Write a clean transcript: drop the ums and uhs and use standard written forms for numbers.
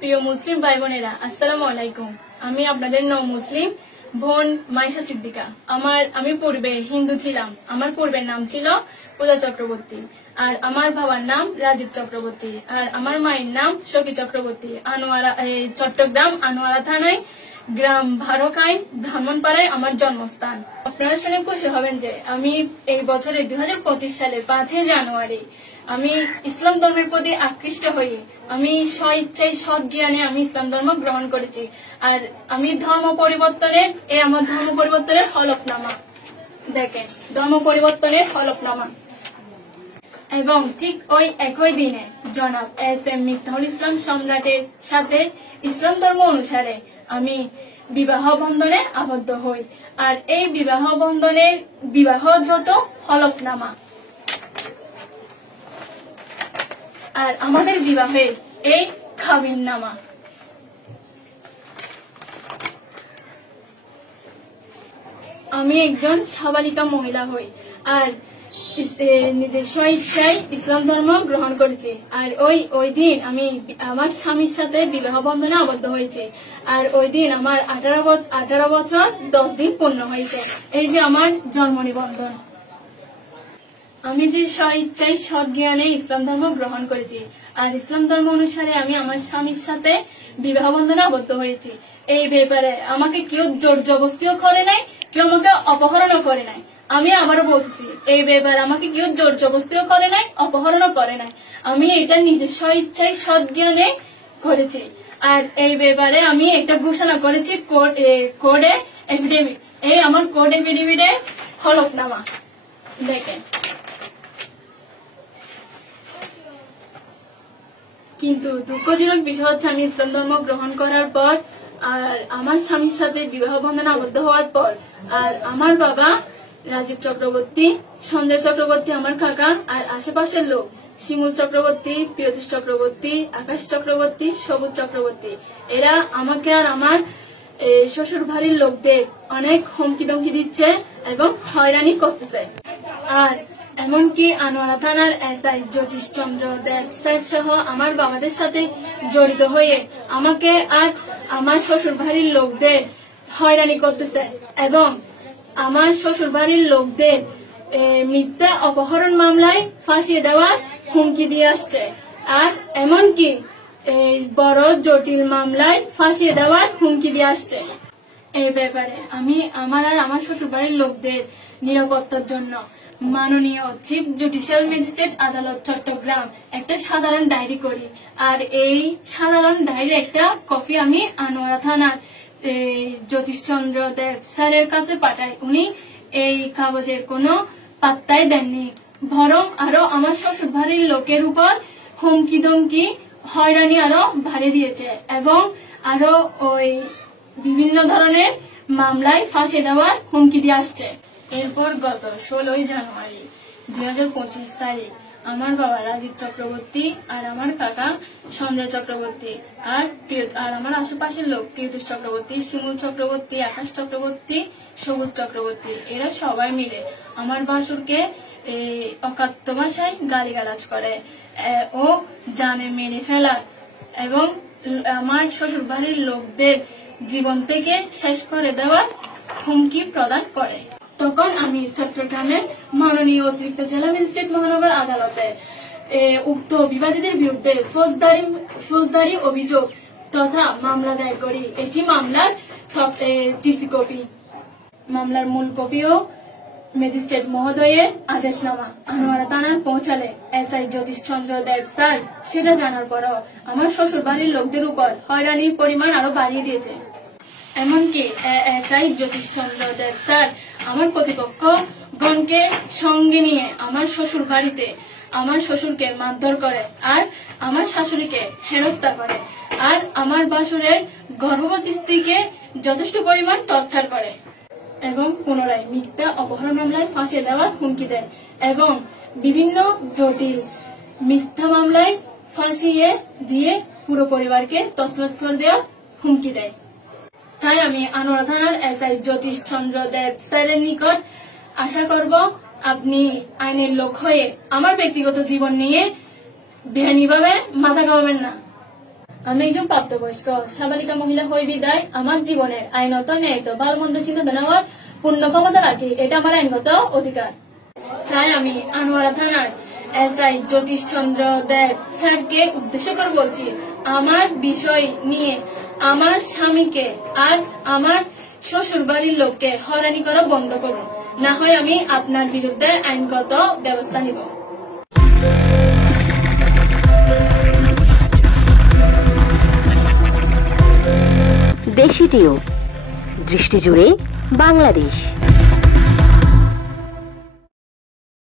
প্রিয় মুসলিম ভাই বোনেরা, আসসালামু আলাইকুম। আমি আপনাদের নও মুসলিম বোন মাইশা সিদ্দিকা। আমি পূর্বে হিন্দু ছিলাম। আমার পূর্বের নাম ছিল পূজা চক্রবর্তী, আর আমার বাবার নাম রাজীব চক্রবর্তী, আর আমার মায়ের নাম সখী চক্রবর্তী। চট্টগ্রাম আনোয়ারা থানায়, গ্রাম ভারকাই, ব্রাহ্মণপাড়ায় আমার জন্মস্থান। আপনারা শুনে খুশি হবেন যে আমি এই বছরের 2025 সালের 5 জানুয়ারি আমি ইসলাম ধর্মের প্রতি আকৃষ্ট হয়ে আমি স্বইচ্ছায় সৎ জ্ঞানে আমি ইসলাম ধর্ম গ্রহণ করেছি। আর আমি আমার ধর্ম পরিবর্তনের হলফনামা দেখেন, ধর্ম পরিবর্তনের হলফনামা। এবং ঠিক ওই একই দিনে জনাব SM মিফতাহুল ইসলাম সম্রাটের সাথে ইসলাম ধর্ম অনুসারে আমি বিবাহ বন্ধনে আবদ্ধ হই। আর এই বিবাহযত হলফনামা আর আমাদের বিবাহের এই খাবিননামা। আমি একজন সাবালিকা মহিলা হই আর নিজের স্বইচ্ছায় ইসলাম ধর্ম গ্রহণ করেছি। আর ওই দিন আমি আমার স্বামীর সাথে বিবাহ বন্ধনে আবদ্ধ হয়েছি। আর ওই দিন আমার 18 বছর 10 দিন পূর্ণ হয়েছে। এই যে আমার জন্ম নিবন্ধন। আমি যে স্বইচ্ছায় সৎ জ্ঞানে ইসলাম ধর্ম গ্রহণ করেছি আর ইসলাম ধর্ম অনুসারে আমি আমার স্বামীর সাথে বিবাহ বন্ধনে আবদ্ধ হয়েছি। এই ব্যাপারে আমাকে কেউ জোর জবরদস্তিও করে নাই, কেউ আমাকে অপহরণও করে নাই। আমি আবারও বলতেছি, এই ব্যাপারে আমাকে কেউ জোর জবরদস্তিও করে নাই, অপহরণও করে নাই। আমি এটা নিজের স্বইচ্ছায় সৎ জ্ঞানে করেছি। আর এই ব্যাপারে আমি একটা ঘোষণা করেছি কোর্টে এফিডেভিট। এই আমার কোর্ট এফিডেভিটে হলফনামা দেখেন। কিন্তু দুঃখজনক বিষয় হচ্ছে, আমি ইসলাম ধর্ম গ্রহণ করার পর আর আমার স্বামীর সাথে বিবাহ বন্ধনে আবদ্ধ হওয়ার পর আর আমার বাবা রাজীব চক্রবর্তী, সঞ্জয় চক্রবর্তী আমার কাকা, আর আশেপাশের লোক শিমুল চক্রবর্তী, প্রিয়তোষ চক্রবর্তী, আকাশ চক্রবর্তী, সবুজ চক্রবর্তী, এরা আমাকে আর আমার শ্বশুর বাড়ির লোকদের অনেক হুমকি ধমকি দিচ্ছে এবং হয়রানি করতেছে। আর এমনকি আনোয়ারা থানার SI জ্যোতিষ চন্দ্র দেব স্যার সহ আমার বাবাদের সাথে জড়িত হয়ে আমাকে আর আমার শ্বশুর বাড়ির লোকদের হয়রানি করতেছে এবং আমার শ্বশুর বাড়ির লোকদের মিথ্যা অপহরণ মামলায় ফাঁসিয়ে দেওয়ার হুমকি দিয়ে আসছে। আর এমনকি বড় জটিল মামলায় ফাঁসিয়ে দেওয়ার হুমকি দিয়ে আসছে। এই ব্যাপারে আমি আমার শ্বশুর বাড়ির লোকদের নিরাপত্তার জন্য মাননীয় চিফ জুডিশিয়াল ম্যাজিস্ট্রেট আদালত চট্টগ্রাম একটা সাধারণ ডায়েরি করি। আর এই সাধারণ ডায়েরি একটা কপি আমি আনোয়ারা থানার জ্যোতিষচন্দ্র দেব স্যারের কাছে পাঠাই। উনি এই কাগজের কোনো পাত্তাই দেননি, বরং আরো আমার শ্বশুর বাড়ির লোকের উপর হুমকি ধমকি হয়রানি আরো বাড়িয়ে দিয়েছে এবং আরো ওই বিভিন্ন ধরনের মামলায় ফাঁসি দেওয়ার হুমকি দিয়ে আসছে। এরপর গত 16 জানুয়ারি 2025 তারিখ আমার বাবা রাজীব চক্রবর্তী আর আমার কাকা সঞ্জয় চক্রবর্তী আর আমার আশেপাশের লোক প্রিয়তোষ চক্রবর্তী, শিমুল চক্রবর্তী, আকাশ চক্রবর্তী, সবুজ চক্রবর্তী, এরা সবাই মিলে আমার বাসুরকে অকাত্য ভাষায় গালিগালাজ করে ও জানে মেরে ফেলার এবং আমার শ্বশুর বাড়ির লোকদের জীবন থেকে শেষ করে দেওয়ার হুমকি প্রদান করে। তখন আমি চট্টগ্রামের মাননীয় অতিরিক্ত জেলা ম্যাজিস্ট্রেট মহানগর আদালতে উক্ত বিবাদীদের বিরুদ্ধে ফৌজদারি অভিযোগ তথা মামলা দায়ের করি। এটি মামলার TC কপি, মামলার মূল কপি ও ম্যাজিস্ট্রেট মহোদয়ের আদেশনামা আনোয়ারা থানায় পৌঁছালে SI জ্যোতিষ চন্দ্র দেব স্যার সেটা জানার পরও আমার শ্বশুর বাড়ির লোকদের উপর হয়রানির পরিমাণ আরো বাড়িয়ে দিয়েছে। এমনকি SI জ্যোতিষ চন্দ্র দেব স্যার আমার প্রতিপক্ষ গণকে সঙ্গে নিয়ে আমার শ্বশুর বাড়িতে আমার শ্বশুরকে মারধর করে আর আমার শাশুড়িকে হেনস্থা করে আর আমার বাসুরের গর্ভবতী স্ত্রীকে যথেষ্ট পরিমাণ টর্চার করে এবং পুনরায় মিথ্যা অপহরণ মামলায় ফাঁসিয়ে দেওয়ার হুমকি দেয় এবং বিভিন্ন জটিল মিথ্যা মামলায় ফাঁসিয়ে দিয়ে পুরো পরিবারকে তছনছ করে দেওয়ার হুমকি দেয়। তাই আমি আনোয়ারা থানার SI জ্যোতিষ চন্দ্র দেব স্যারের নিকট আশা করব আপনি আইনের লোক হয়ে আমার ব্যক্তিগত জীবন নিয়ে বেআইনিভাবে মাথা কামাবেন না। আমি একজন প্রাপ্তবয়স্ক সাবালিকা মহিলা হই বিদায় আমার জীবনের আইনত ন্যায়ত ভালো মন্দ চিন্তা নেওয়ার পূর্ণ ক্ষমতা রাখি, এটা আমার আইনগত অধিকার। তাই আমি আনোয়ারা থানার SI জ্যোতিষ চন্দ্র দেব স্যারকে উদ্দেশ্য করে বলছি, আমার বিষয় নিয়ে আমার স্বামীকে আর আমার শ্বশুর বাড়ির লোককে হয়রানি করা বন্ধ করুন, না হয় আমি আপনার বিরুদ্ধে আইনগত ব্যবস্থা নিব। দেশি টিউব, দৃষ্টি জুড়ে বাংলাদেশ।